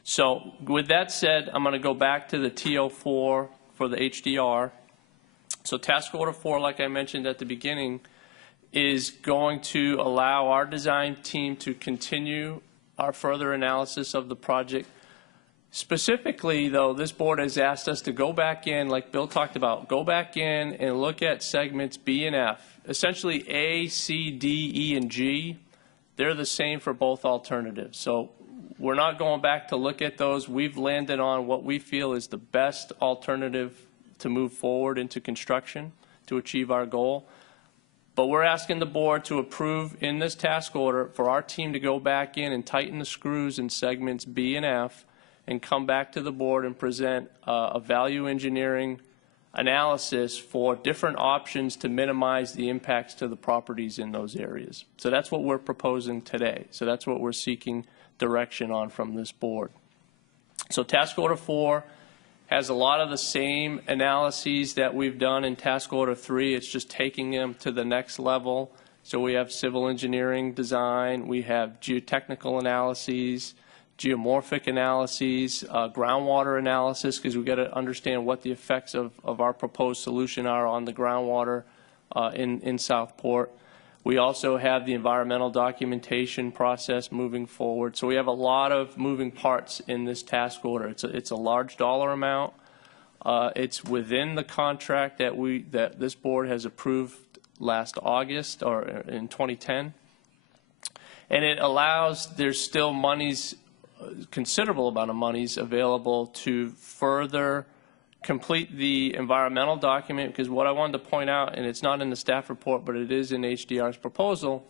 So with that said, I'm going to go back to the TO4 for the HDR. So task order 4, like I mentioned at the beginning, is going to allow our design team to continue our further analysis of the project. Specifically, though, this board has asked us to go back in, like Bill talked about, go back in and look at segments B and F. Essentially, A, C, D, E, and G, they're the same for both alternatives. So we're not going back to look at those. We've landed on what we feel is the best alternative to move forward into construction to achieve our goal. But we're asking the board to approve in this task order for our team to go back in and tighten the screws in segments B and F and come back to the board and present a value engineering analysis for different options to minimize the impacts to the properties in those areas. So that's what we're proposing today. So that's what we're seeking direction on from this board. So task order 4 has a lot of the same analyses that we've done in task order 3. It's just taking them to the next level. So we have civil engineering design, we have geotechnical analyses, geomorphic analyses, groundwater analysis, because we've got to understand what the effects of our proposed solution are on the groundwater in Southport. We also have the environmental documentation process moving forward. So we have a lot of moving parts in this task order. It's a large dollar amount. It's within the contract that this board has approved last August or in 2010. And it allows, there's still monies, considerable amount of monies available to further complete the environmental document, because what I wanted to point out, and it's not in the staff report, but it is in HDR's proposal,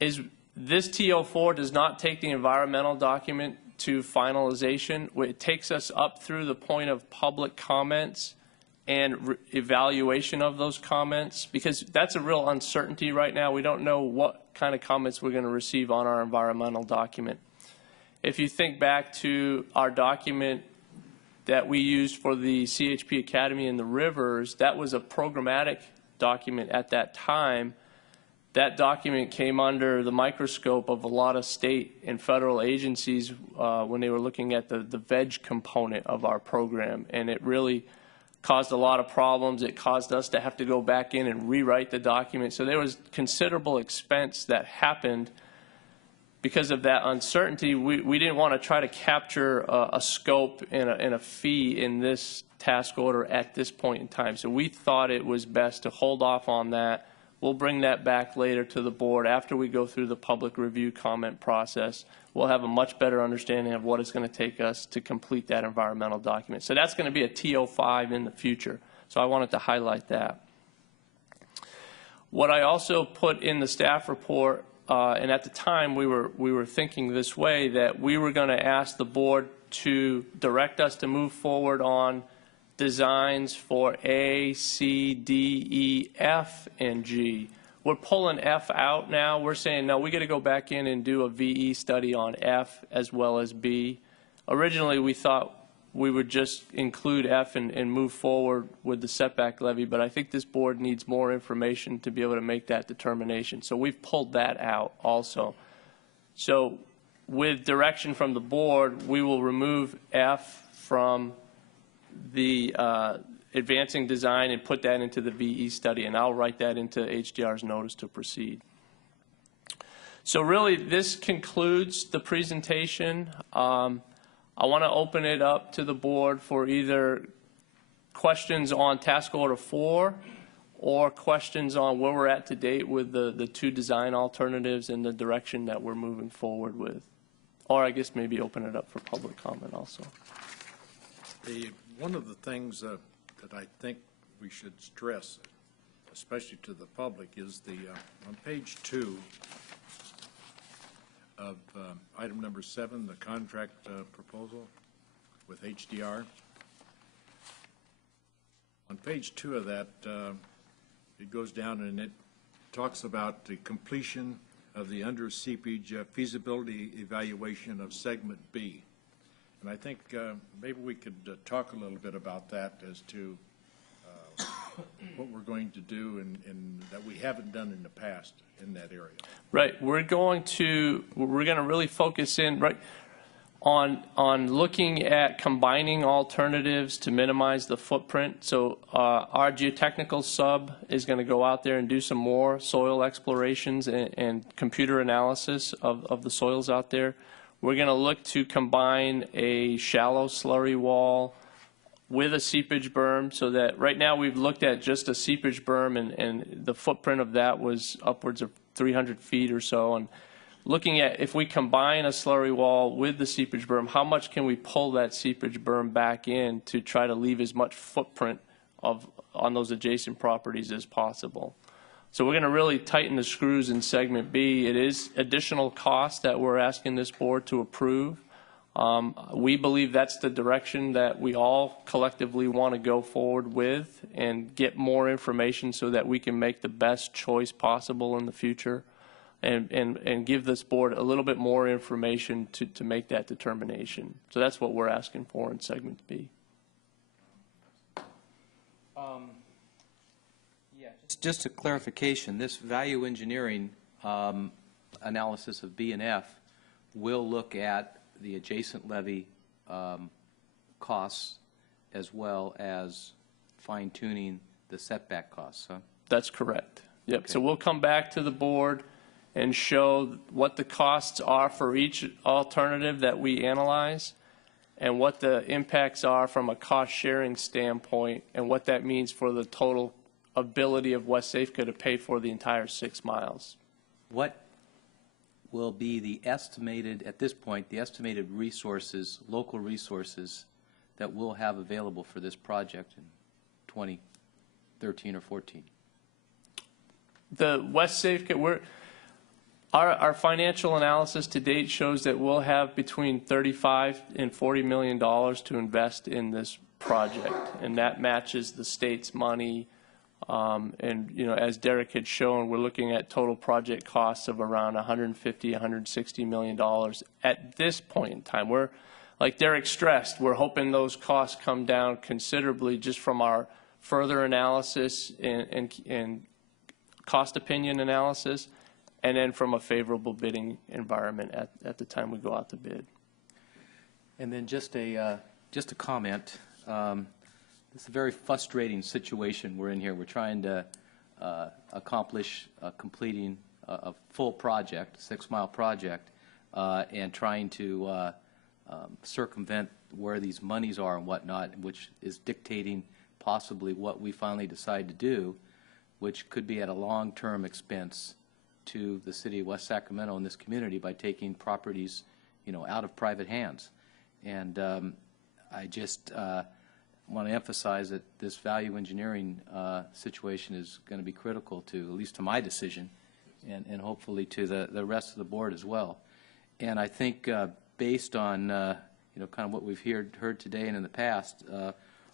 is this TO4 does not take the environmental document to finalization. It takes us up through the point of public comments and evaluation of those comments, because that's a real uncertainty right now. We don't know what kind of comments we're going to receive on our environmental document. If you think back to our document that we used for the CHP Academy in the rivers, that was a programmatic document at that time. That document came under the microscope of a lot of state and federal agencies when they were looking at the veg component of our program, and it really caused a lot of problems. It caused us to have to go back in and rewrite the document. So there was considerable expense that happened because of that uncertainty. We didn't want to try to capture a scope and a fee in this task order at this point in time. So we thought it was best to hold off on that. We'll bring that back later to the board after we go through the public review comment process. We'll have a much better understanding of what it's going to take us to complete that environmental document. So that's going to be a TO5 in the future. So I wanted to highlight that. What I also put in the staff report, and at the time we were thinking this way, that we were going to ask the board to direct us to move forward on designs for A, C, D, E, F, and G. We're pulling F out now. We're saying, no, we got to go back in and do a VE study on F as well as B. Originally, we thought we would just include F and move forward with the setback levy, but I think this board needs more information to be able to make that determination. So we've pulled that out also. So with direction from the board, we will remove F from the advancing design and put that into the VE study, and I'll write that into HDR's notice to proceed. So really, this concludes the presentation. I want to open it up to the board for either questions on task order 4 or questions on where we're at to date with the 2 design alternatives and the direction that we're moving forward with. Or I guess maybe open it up for public comment also. One of the things that I think we should stress, especially to the public, is on page 2 of item number 7, the contract proposal with HDR. On page 2 of that, it goes down and it talks about the completion of the under seepage feasibility evaluation of segment B. And I think maybe we could talk a little bit about that as to what we're going to do and that we haven't done in the past in that area. Right. We're going to really focus in on looking at combining alternatives to minimize the footprint. So our geotechnical sub is going to go out there and do some more soil explorations and computer analysis of the soils out there. We're going to look to combine a shallow slurry wall with a seepage berm, so that right now we've looked at just a seepage berm, and the footprint of that was upwards of 300 feet or so. And looking at if we combine a slurry wall with the seepage berm, how much can we pull that seepage berm back in to try to leave as much footprint on those adjacent properties as possible. So we're going to really tighten the screws in segment B. It is additional cost that we're asking this board to approve. We believe that's the direction that we all collectively want to go forward with and get more information so that we can make the best choice possible in the future and give this board a little bit more information to make that determination. So that's what we're asking for in segment B. Just a clarification, this value engineering analysis of B and F will look at the adjacent levy costs as well as fine-tuning the setback costs, huh? That's correct. Yep. Okay. So we'll come back to the board and show what the costs are for each alternative that we analyze and what the impacts are from a cost-sharing standpoint and what that means for the total ability of WSAFCA to pay for the entire 6 miles. What will be the estimated, at this point, the estimated resources, local resources that we'll have available for this project in 2013 or 14? The WSAFCA, our financial analysis to date shows that we'll have between $35 and $40 million to invest in this project, and that matches the state's money. And as Derek had shown, we're looking at total project costs of around $150, $160 million at this point in time. We're, like Derek stressed, we're hoping those costs come down considerably just from our further analysis and cost opinion analysis, and then from a favorable bidding environment at the time we go out to bid. And then just a comment. It's a very frustrating situation we're in here. We're trying to accomplish completing a full project, a 6-mile project, and trying to circumvent where these monies are and whatnot, which is dictating possibly what we finally decide to do, which could be at a long-term expense to the city of West Sacramento and this community by taking properties, out of private hands. And I just want to emphasize that this value engineering situation is going to be critical to, at least to my decision, and hopefully to the rest of the board as well. And I think based on kind of what we've heard today and in the past,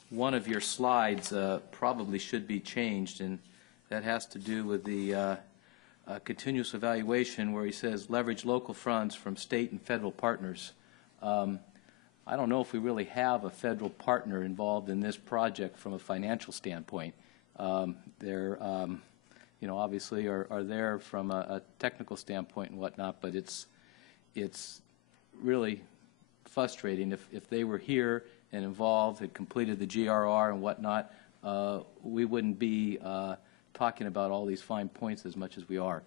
one of your slides probably should be changed, and that has to do with the continuous evaluation where he says leverage local funds from state and federal partners. I don't know if we really have a federal partner involved in this project from a financial standpoint. They're, obviously are there from a technical standpoint and whatnot, but it's really frustrating. If they were here and involved, had completed the GRR and whatnot, we wouldn't be talking about all these fine points as much as we are.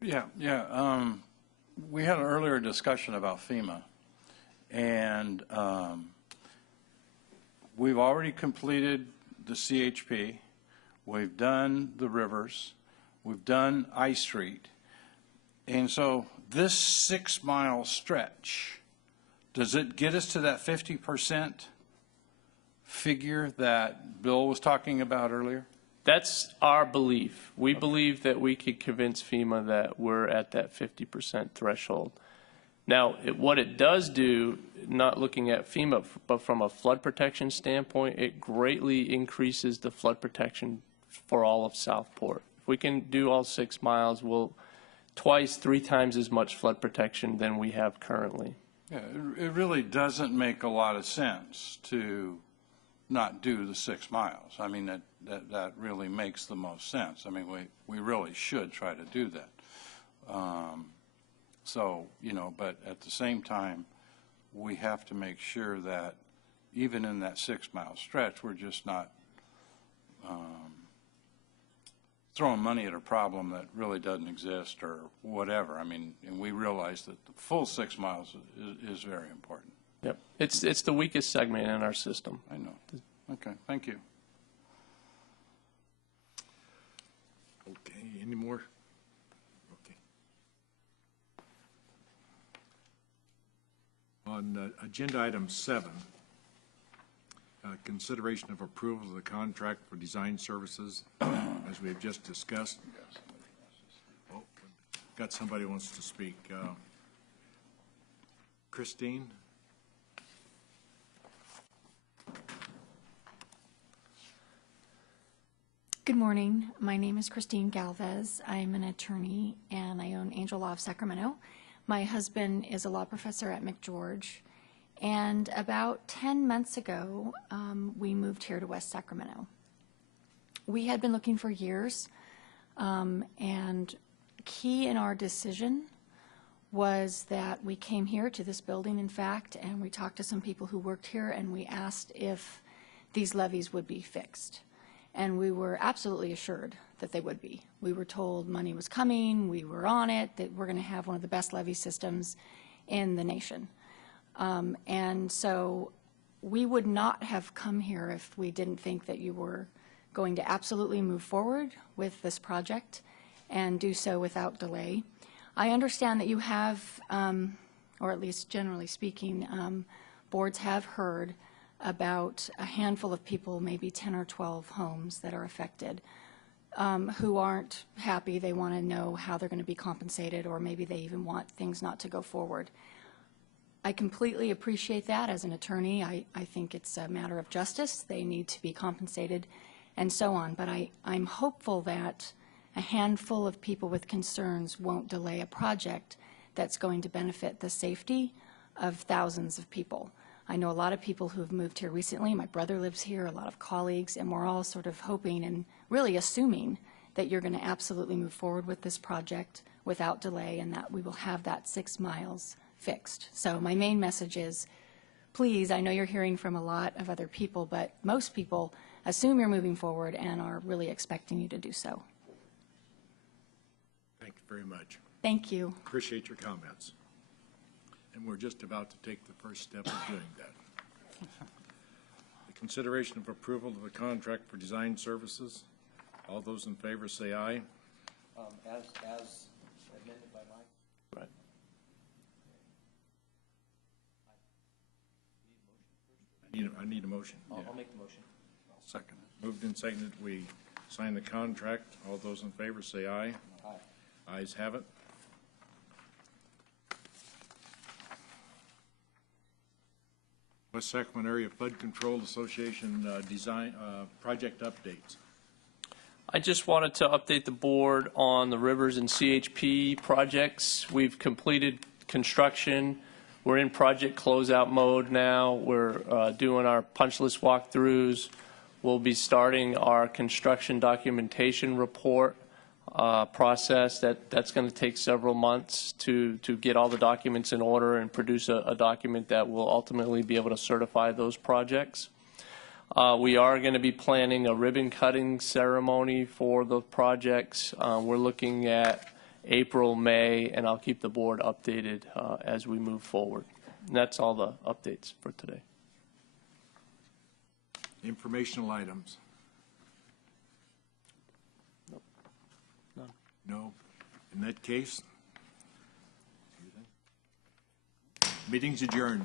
Yeah. We had an earlier discussion about FEMA, and we've already completed the CHP. We've done the rivers. We've done I Street. And so this 6-mile stretch, does it get us to that 50% figure that Bill was talking about earlier? That's our belief. We believe that we could convince FEMA that we're at that 50% threshold. Now, what it does do, not looking at FEMA, but from a flood protection standpoint, it greatly increases the flood protection for all of Southport. If we can do all 6 miles, we'll twice, 3 times as much flood protection than we have currently. Yeah, it really doesn't make a lot of sense to not do the 6 miles. I mean, that really makes the most sense. I mean, we really should try to do that. But at the same time, we have to make sure that even in that 6-mile stretch, we're just not throwing money at a problem that really doesn't exist or whatever. I mean, and we realize that the full 6 miles is very important. Yep. It's the weakest segment in our system. I know. Okay, thank you. Okay, any more? Okay. On agenda item 7, consideration of approval of the contract for design services, as we have just discussed. Oh, got somebody who wants to speak. Christine? Good morning. My name is Christine Galvez. I'm an attorney and I own Angel Law of Sacramento. My husband is a law professor at McGeorge. And about 10 months ago, we moved here to West Sacramento. We had been looking for years, and key in our decision was that we came here to this building, in fact, and we talked to some people who worked here, and we asked if these levees would be fixed. And we were absolutely assured that they would be. We were told money was coming, we were on it, that we're going to have one of the best levee systems in the nation. And so we would not have come here if we didn't think that you were going to absolutely move forward with this project and do so without delay. I understand that you have or at least generally speaking, boards have heard about a handful of people, maybe 10 or 12 homes that are affected, who aren't happy. They want to know how they're going to be compensated, or maybe they even want things not to go forward. I completely appreciate that as an attorney. I think it's a matter of justice. They need to be compensated and so on. But I'm hopeful that a handful of people with concerns won't delay a project that's going to benefit the safety of thousands of people. I know a lot of people who have moved here recently. My brother lives here, a lot of colleagues, and we're all sort of hoping and really assuming that you're going to absolutely move forward with this project without delay and that we will have that 6 miles fixed. So my main message is, please, I know you're hearing from a lot of other people, but most people assume you're moving forward and are really expecting you to do so. Thank you very much. Thank you. Appreciate your comments. And we're just about to take the first step of doing that. The consideration of approval of a contract for design services. All those in favor say aye. As amended by Mike? Right. I need a motion. I'll make the motion. Second. Moved and seconded, we sign the contract. All those in favor say aye. Aye. Ayes have it. West Sacramento Area Flood Control Association design project updates. I just wanted to update the board on the rivers and CHP projects. We've completed construction. We're in project closeout mode now. We're doing our punch list walkthroughs. We'll be starting our construction documentation report process. That's going to take several months to get all the documents in order and produce a document that will ultimately be able to certify those projects. We are going to be planning a ribbon cutting ceremony for the projects. We're looking at April, May, and I'll keep the board updated as we move forward. And that's all the updates for today. Informational items. Nope. None. No. In that case, meeting's adjourned.